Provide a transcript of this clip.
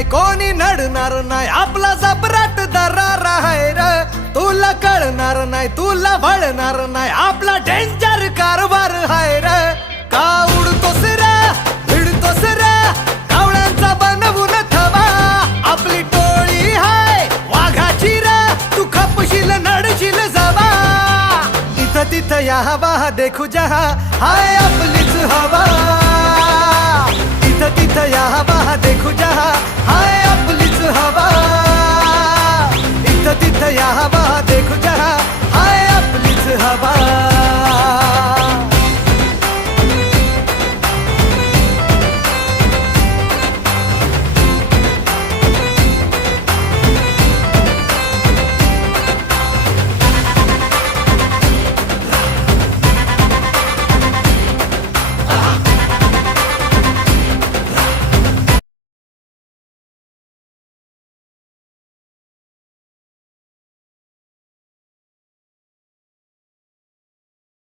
नाही कोणी नडणार नाही आपला जबराट दरार आहे र तुला कळणार नाही तुला वळणार नाही आपला डेंजर कारभार आहे र का उडतोस रे भिडतोस रे कावळ्यांचा बनवून थवा आपली टोळी हाय वाघाची रे तू खपशील नडशील जवा इथं तिथं या हवा देखू जहा हाय आपलीच हवा इथं तिथं या हवा देखू जहा हाय